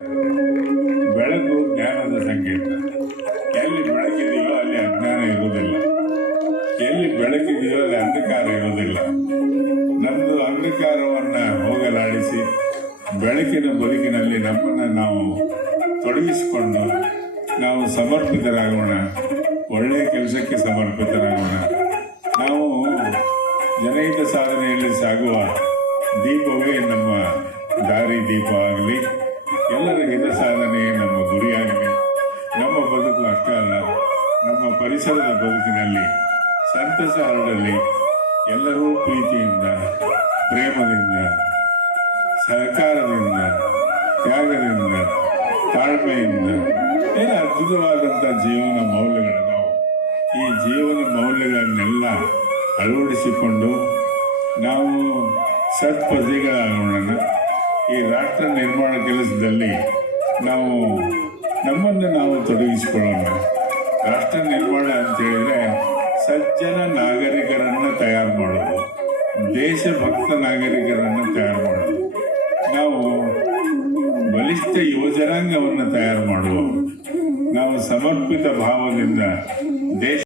ಬೆಳಕು ಜ್ಞಾನದ ಸಂಕೇತ. ಎಲ್ಲಿ ಬೆಳಕಿದೆಯೋ ಅಲ್ಲಿ ಅಜ್ಞಾನ ಇರುವುದಿಲ್ಲ, ಎಲ್ಲಿ ಬೆಳಕಿದೆಯೋ ಅಲ್ಲಿ ಅಂಧಕಾರ ಇರುವುದಿಲ್ಲ. ನಮ್ಮದು ಅಂಧಕಾರವನ್ನು ಹೋಗಲಾಡಿಸಿ ಬೆಳಕಿನ ಬದುಕಿನಲ್ಲಿ ನಮ್ಮನ್ನು ನಾವು ತೊಡಗಿಸಿಕೊಂಡು ನಾವು ಸಮರ್ಪಿತರಾಗೋಣ, ಒಳ್ಳೆಯ ಕೆಲಸಕ್ಕೆ ಸಮರ್ಪಿತರಾಗೋಣ. ನಾವು ಜನಹಿತ ಸಾಧನೆಯಲ್ಲಿ ಸಾಗುವ ದೀಪವೇ ನಮ್ಮ ದಾರಿ ದೀಪ ಆಗಲಿ, ಎಲ್ಲರ ಹಿತ ಸಾಧನೆಯೇ ನಮ್ಮ ಗುರಿಯಾಗಲಿ. ನಮ್ಮ ಬದುಕು ಅಷ್ಟೇ ಅಲ್ಲ, ನಮ್ಮ ಪರಿಸರದ ಬದುಕಿನಲ್ಲಿ ಸಂತಸ ಹರಡಲಿ. ಎಲ್ಲರೂ ಪ್ರೀತಿಯಿಂದ, ಪ್ರೇಮದಿಂದ, ಸಹಕಾರದಿಂದ, ತ್ಯಾಗದಿಂದ, ತಾಳ್ಮೆಯಿಂದ ಏನು ಅದ್ಭುತವಾದಂಥ ಜೀವನ ಮೌಲ್ಯಗಳಿದಾವೆ. ಈ ಜೀವನ ಮೌಲ್ಯಗಳನ್ನೆಲ್ಲ ಅಳವಡಿಸಿಕೊಂಡು ನಾವು ಸತ್ಪ್ರಜೆಗಳಾಗೋಣ. ಈ ರಾಷ್ಟ್ರ ನಿರ್ಮಾಣ ಕೆಲಸದಲ್ಲಿ ನಾವು ನಮ್ಮನ್ನು ನಾವು ತೊಡಗಿಸಿಕೊಳ್ಳೋಣ. ರಾಷ್ಟ್ರ ನಿರ್ಮಾಣ ಅಂತ ಹೇಳಿದರೆ ಸಜ್ಜನ ನಾಗರಿಕರನ್ನು ತಯಾರು ಮಾಡೋದು, ದೇಶಭಕ್ತ ನಾಗರಿಕರನ್ನು ತಯಾರು ಮಾಡೋದು. ನಾವು ಬಲಿಷ್ಠ ಯುವಜನಾಂಗವನ್ನು ತಯಾರು ಮಾಡುವ, ನಾವು ಸಮರ್ಪಿತ ಭಾವದಿಂದ ದೇಶ